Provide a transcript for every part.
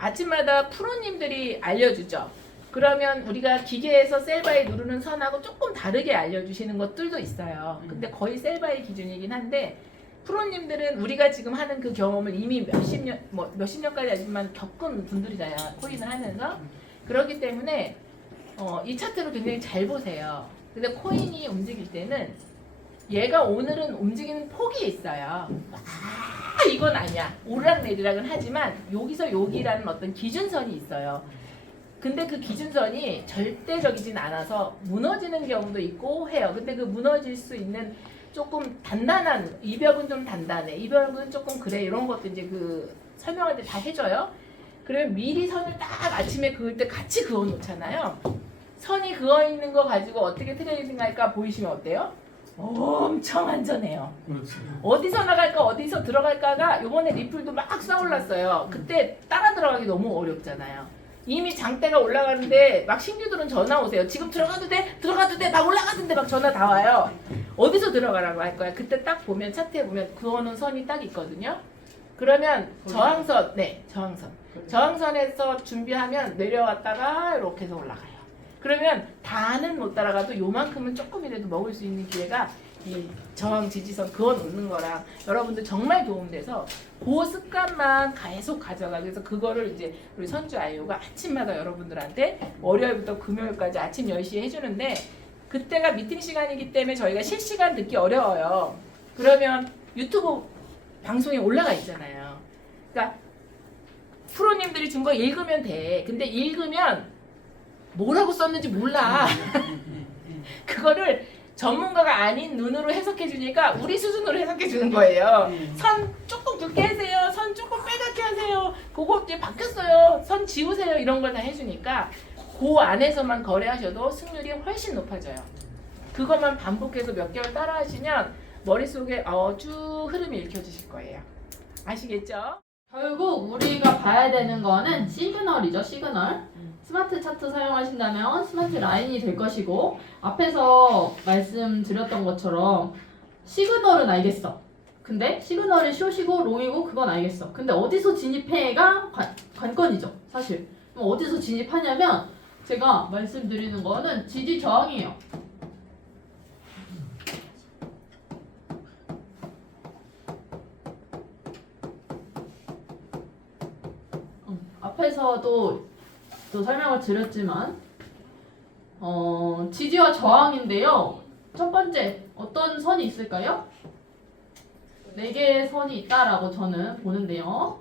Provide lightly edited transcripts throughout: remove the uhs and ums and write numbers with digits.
아침마다 프로님들이 알려주죠. 그러면 우리가 기계에서 셀바이 누르는 선하고 조금 다르게 알려주시는 것들도 있어요. 근데 거의 셀바이 기준이긴 한데 프로님들은 우리가 지금 하는 그 경험을 이미 몇십 년까지 아니지만 겪은 분들이잖아요. 코인을 하면서. 그렇기 때문에 이 차트를 굉장히 잘 보세요. 근데 코인이 움직일 때는 얘가 오늘은 움직이는 폭이 있어요. 이건 아니야. 오르락내리락은 하지만 여기서 여기라는 어떤 기준선이 있어요. 근데 그 기준선이 절대적이진 않아서 무너지는 경우도 있고 해요. 근데 그 무너질 수 있는 조금 단단한, 이 벽은 좀 단단해, 이 벽은 조금 그래, 이런 것도 이제 그 설명할 때 다 해줘요. 그러면 미리 선을 딱 아침에 그을 때 같이 그어 놓잖아요. 선이 그어 있는 거 가지고 어떻게 트레이딩 할까 보이시면 어때요? 엄청 안전해요. 그렇지. 어디서 나갈까 어디서 들어갈까가 요번에 리플도 막 쏴올랐어요. 그때 따라 들어가기 너무 어렵잖아요. 이미 장대가 올라가는데 막 신규들은 전화 오세요. 지금 들어가도 돼? 들어가도 돼? 막 올라가는데 막 전화 다 와요. 어디서 들어가라고 할 거야. 그때 딱 보면 차트에 보면 그어놓은 선이 딱 있거든요. 그러면 저항선, 네, 저항선. 저항선에서 준비하면 내려왔다가 이렇게 해서 올라가요. 그러면 다는 못 따라가도 요만큼은 조금이라도 먹을 수 있는 기회가 이 저항 지지선 그어 놓는 거랑 여러분들 정말 도움돼서 그 습관만 계속 가져가. 그래서 그거를 이제 우리 선주 아이오가 아침마다 여러분들한테 월요일부터 금요일까지 아침 10시에 해주는데 그때가 미팅 시간이기 때문에 저희가 실시간 듣기 어려워요. 그러면 유튜브 방송에 올라가 있잖아요. 그러니까 프로님들이 준 거 읽으면 돼. 근데 읽으면 뭐라고 썼는지 몰라. 그거를 전문가가 아닌 눈으로 해석해 주니까 우리 수준으로 해석해 주는 거예요. 선 조금 굵게 하세요. 선 조금 빼갛게 하세요. 그거 이제 바뀌었어요. 선 지우세요. 이런 걸 다 해주니까 그 안에서만 거래하셔도 승률이 훨씬 높아져요. 그것만 반복해서 몇 개월 따라 하시면 머릿속에 쭉 흐름이 읽혀지실 거예요. 아시겠죠? 결국 우리가 봐야 되는 거는 시그널이죠. 시그널. 스마트 차트 사용하신다면 스마트 라인이 될 것이고 앞에서 말씀드렸던 것처럼 시그널은 알겠어. 근데 시그널이 숏이고 롱이고 그건 알겠어. 근데 어디서 진입해가 관건이죠. 사실. 그럼 어디서 진입하냐면 제가 말씀드리는 거는 지지 저항이에요. 앞에서도 또 설명을 드렸지만 지지와 저항인데요. 첫 번째 어떤 선이 있을까요? 4개의 선이 있다라고 저는 보는데요.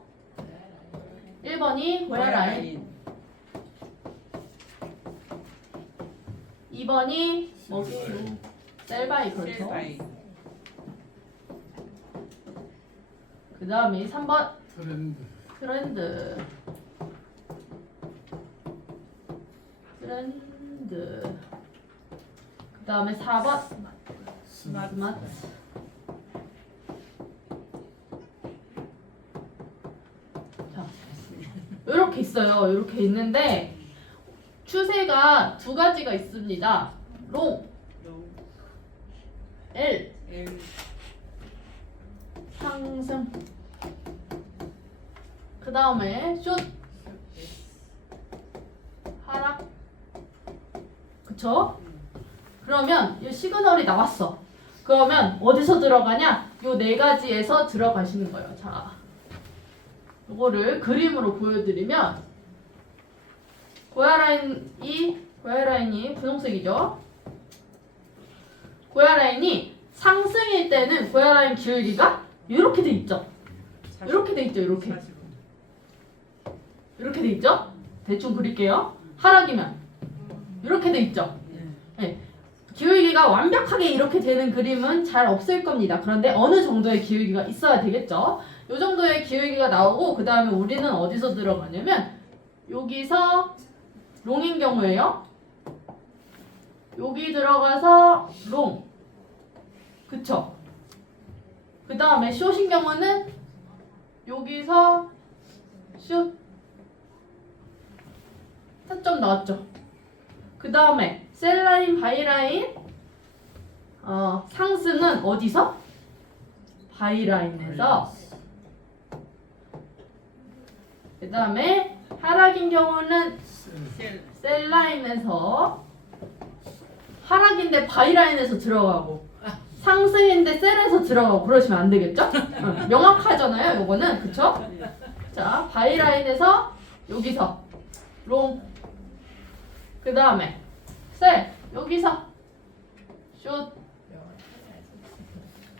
1번이 고야라인, 2번이 셀바이, 그렇죠. 그 다음에 3번 트렌드. 그 다음에 4번 스마트. 자, 이렇게 있어요. 이렇게 있는데 추세가 두 가지가 있습니다. 롱, L, 상승. 그 다음에 숏, 하락. 그쵸? 그러면 이 시그널이 나왔어. 그러면 어디서 들어가냐? 요 4가지에서 들어가시는 거예요. 자, 이거를 그림으로 보여드리면 고야라인이 분홍색이죠. 고야라인이 상승일 때는 고야라인 기울기가 이렇게 돼 있죠. 이렇게 돼 있죠. 이렇게 돼 있죠. 대충 그릴게요. 하락이면 이렇게 돼 있죠. 네. 기울기가 완벽하게 이렇게 되는 그림은 잘 없을 겁니다. 그런데 어느 정도의 기울기가 있어야 되겠죠. 이 정도의 기울기가 나오고 그 다음에 우리는 어디서 들어가냐면 여기서 롱인 경우에요. 여기 들어가서 롱. 그쵸? 그 다음에 숏인 경우는 여기서 숏. 타점 나왔죠? 그 다음에 셀라인, 바이라인 상승은 어디서? 바이라인에서. 그 다음에 하락인 경우는 셀 라인에서 하락인데 바이 라인에서 들어가고 상승인데 셀에서 들어가고 그러시면 안 되겠죠? 명확하잖아요, 요거는. 그쵸? 자, 바이 라인에서 여기서 롱. 그 다음에 셀 여기서 숏.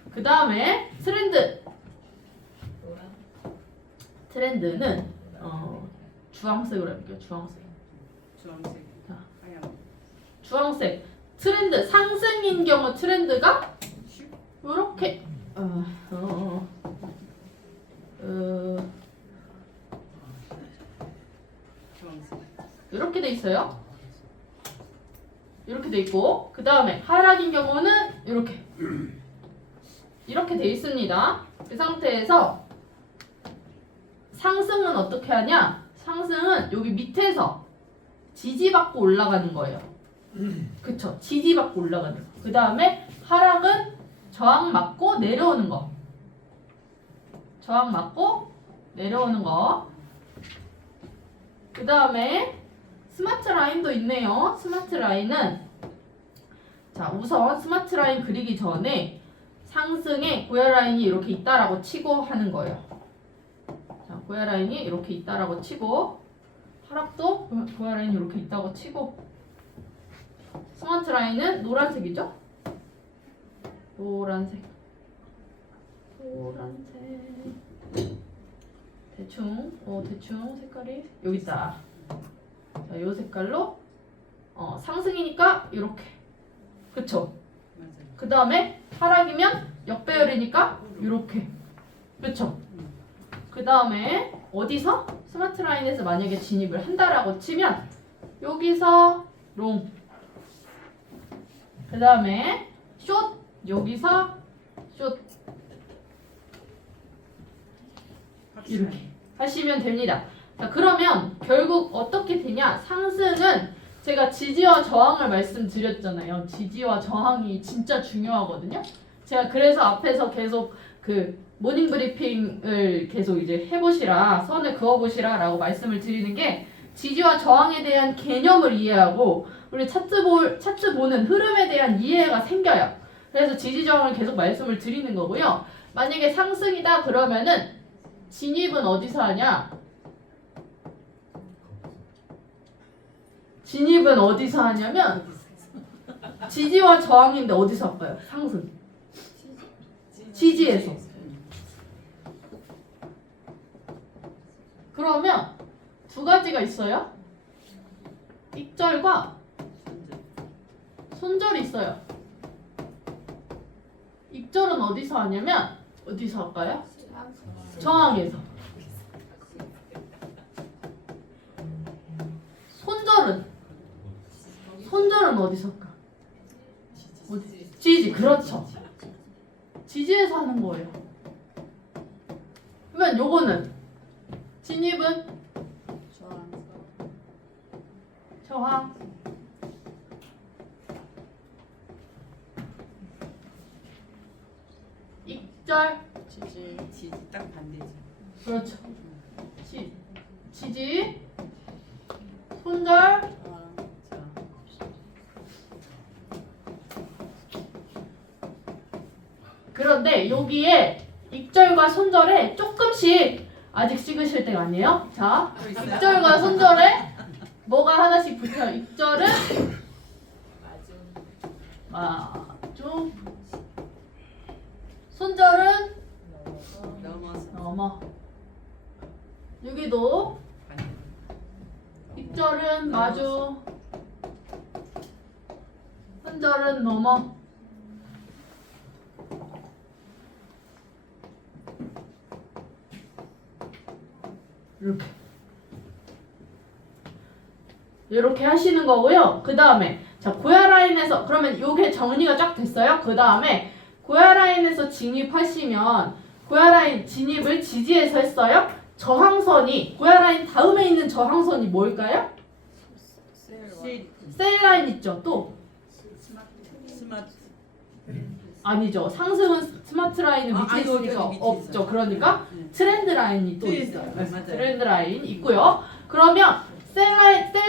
그 다음에 트렌드는 주황색으로 해볼게요. 주황색. 자, 주황색. 트렌드 상승인 경우 트렌드가 이렇게 이렇게 돼 있어요. 이렇게 돼 있고 그 다음에 하락인 경우는 이렇게 돼 있습니다. 그 상태에서 상승은 어떻게 하냐? 상승은 여기 밑에서 지지받고 올라가는 거예요. 그쵸? 지지받고 올라가는 거. 그 다음에 하락은 저항 맞고 내려오는 거. 저항 맞고 내려오는 거. 그 다음에 스마트 라인도 있네요. 스마트 라인은 자 우선 스마트 라인 그리기 전에 상승에 고야 라인이 이렇게 있다라고 치고 하는 거예요. 자 고야 라인이 이렇게 있다라고 치고 하락도 고야 라인이 이렇게 있다고 치고 스마트 라인은 노란색이죠? 노란색 대충 색깔이 여기 있다. 자, 요 색깔로 상승이니까 이렇게 그쵸? 그 다음에 하락이면 역배열이니까 이렇게 그쵸? 그 다음에 어디서? 스마트 라인에서 만약에 진입을 한다라고 치면 여기서 롱 그 다음에 숏 여기서 숏 이렇게 하시면 됩니다. 자 그러면 결국 어떻게 되냐? 상승은 제가 지지와 저항을 말씀드렸잖아요. 지지와 저항이 진짜 중요하거든요. 제가 그래서 앞에서 계속 그 모닝 브리핑을 계속 이제 해보시라 선을 그어보시라 라고 말씀을 드리는 게 지지와 저항에 대한 개념을 이해하고 우리 차트 보는 흐름에 대한 이해가 생겨요. 그래서 지지 저항을 계속 말씀을 드리는 거고요. 만약에 상승이다 그러면은 진입은 어디서 하냐? 진입은 어디서 하냐면 지지와 저항인데 어디서 할까요? 상승. 지지에서. 그러면 두 가지가 있어요. 익절과 손절이 있어요. 익절은 어디서 하냐면 어디서 할까요? 저항에서. 손절은 어디서 할까? 지지. 그렇죠. 지지에서 하는 거예요. 그러면 요거는 진입은 저항. 익절. 지지 딱 반대죠. 그렇죠. 지지. 손절. 그런데 여기에 익절과 손절에 조금씩 아직 찍으실 때가 아니에요. 자, 익절과 손절에 뭐가 하나씩 붙어요. 익절은 마주, 손절은 넘어. 여기도 익절은 마주, 손절은 넘어. 이렇게 하시는 거고요. 그 다음에 자 고야 라인에서 그러면 요게 정리가 쫙 됐어요. 그 다음에 고야 라인에서 진입하시면 고야 라인 진입을 지지에서 했어요. 저항선이 고야 라인 다음에 있는 저항선이 뭘까요? 셀 라인 있죠. 또 스마트 아니죠. 상승은 스마트 라인은 밑에 있으니까 밑에 없죠. 있어요. 그러니까 트렌드 라인이 또 또 있어요. 있어요. 맞아요. 트렌드 라인 있고요. 그러면 셀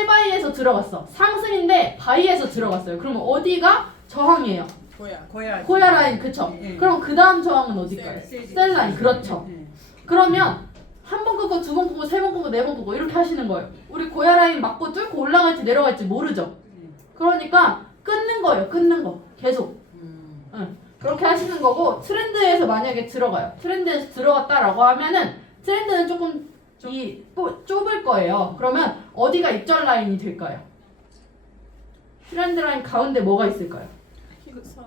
바이에서 들어갔어. 상승인데 바이에서 들어갔어요. 그러면 어디가 저항이에요? 고야. 고야 라인 그쵸? 네. 그럼 그 다음 저항은 어딜까요? 셀 라인 그렇죠. 네. 그러면 한 번 끄고 두 번 끄고 세 번 끄고 네 번 끄고 이렇게 하시는 거예요. 우리 고야 라인 맞고 뚫고 올라갈지 내려갈지 모르죠. 그러니까 끊는 거예요. 끊는 거 계속. 응. 그렇게 하시는 거고 트렌드에서 만약에 들어가요. 트렌드에서 들어갔다라고 하면은 트렌드는 조금 좁을 거예요. 그러면 어디가 입절 라인이 될까요? 트렌드 라인 가운데 뭐가 있을까요? 그 선.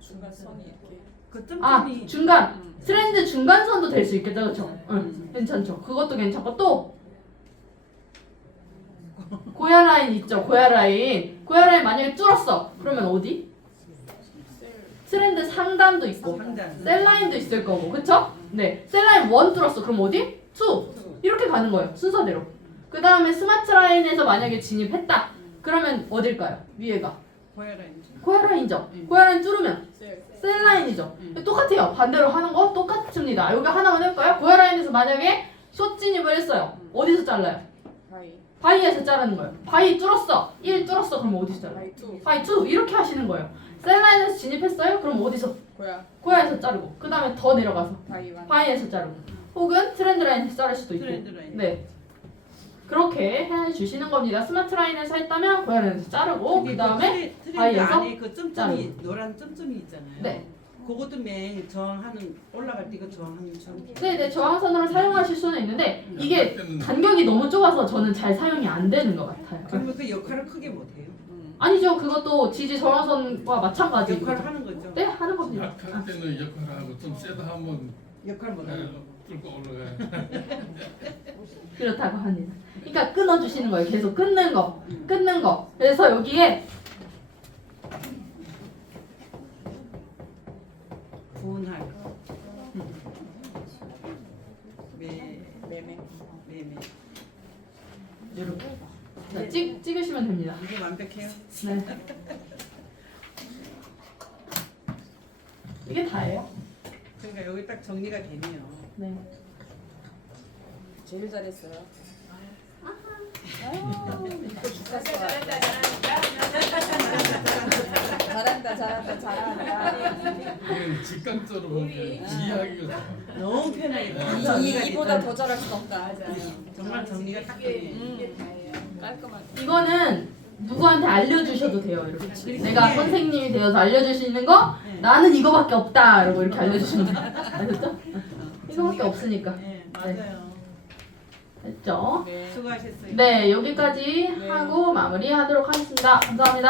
중간 선이 이렇게. 그 아 점점이. 중간 트렌드 중간선도 될 수 있겠죠, 그렇죠? 응, 괜찮죠. 그것도 괜찮고 또 고야 라인 있죠, 고야 라인. 고야 라인 만약에 뚫었어, 그러면 어디? 트렌드 상단도 있고 상단. 셀 라인도 있을 거고, 그쵸? 네, 셀 라인 1 뚫었어, 그럼 어디? 2 이렇게 가는 거예요, 순서대로. 그 다음에 스마트 라인에서 만약에 진입했다, 그러면 어딜까요? 위에가 고야 라인. 고야 라인이죠. 고야 라인 뚫으면 셀 라인이죠. 음. 똑같아요. 반대로 하는 거 똑같습니다. 여기 하나만 해볼까요? 고야 라인에서 만약에 숏 진입을 했어요. 어디서 잘라요? 바이에서 자르는 거예요. 바이 뚫었어. 1 뚫었어. 그럼 어디서 잘라요? 바이 2 이렇게 하시는 거예요. 셀 라인에서 진입했어요? 그럼 어디서? 고야에서 자르고 그 다음에 더 내려가서 바이에서 자르고 혹은 트렌드 라인에서 자를 수도 있고 트렌드 라인. 네. 그렇게 해주시는 겁니다. 스마트 라인에서 했다면 고야 라인에서 자르고 그 다음에 트렌드 바이에서 안에 그 점점이 노란 점점이 있잖아요. 네. 그것도 맨 저항하는 올라갈 때 그 저항하는 점. 네네 저항선으로 사용하실 수는 있는데 이게 간격이 너무 좁아서 저는 잘 사용이 안 되는 것 같아요. 그러면 그 역할을 크게 못 해요. 아니죠. 그것도 지지 저항선과 마찬가지고 역할을 하는 거죠. 네 하는 겁니다. 약할 때는 역할하고 좀 세다 하면 역할 못 하는 거. 뚫고 올라가. 그렇다고 합니다. 그러니까 끊어주시는 거예요. 계속 끊는 거, 끊는 거. 그래서 여기에 분할. 매매. 이렇게 자, 찍으시면 됩니다. 이게 완벽해요. 네. 이게 다예요. 그러니까 여기 딱 정리가 되네요. 네. 제일 잘했어요. 잘한다. 이건 직관적으로 보면 이해하기가 좋아. 너무 편하게 정리가 이보다 됐다. 더 잘할 수가 없다. 정말 정리가 딱 되네. 깔끔하게. 이거는 누구한테 알려주셔도 돼요. 이렇게. 내가 네. 선생님이 되어서 알려줄 수 있는 거 나는 이거밖에 없다. 이러고 이렇게 알려주시면 돼요. 아셨죠? 이거밖에 없으니까. 네, 맞아요. 됐죠? 수고하셨어요. 네, 여기까지 하고 마무리하도록 하겠습니다. 감사합니다.